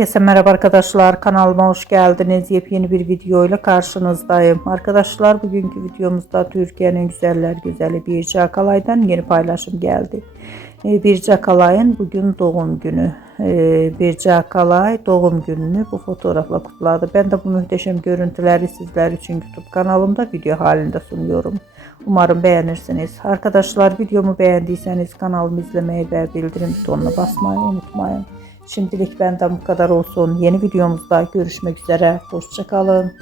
Herkese merhaba arkadaşlar, kanalıma hoş geldiniz. Yepyeni bir video ile karşınızdayım. Arkadaşlar, bugünkü videomuzda Türkiye'nin güzeller güzeli Birce Akalay'dan yeni paylaşım geldi. Birce Akalay'ın bugün doğum günü. Birce Akalay doğum gününü bu fotoğrafla kutladı. Ben de bu muhteşem görüntüleri sizler için YouTube kanalımda video halinde sunuyorum. Umarım beğenirsiniz. Arkadaşlar, videomu beğendiyseniz kanalımı izlemeyi ve bildirim butonuna basmayı unutmayın. Şimdilik benden bu kadar olsun. Yeni videomuzda görüşmek üzere. Hoşça kalın.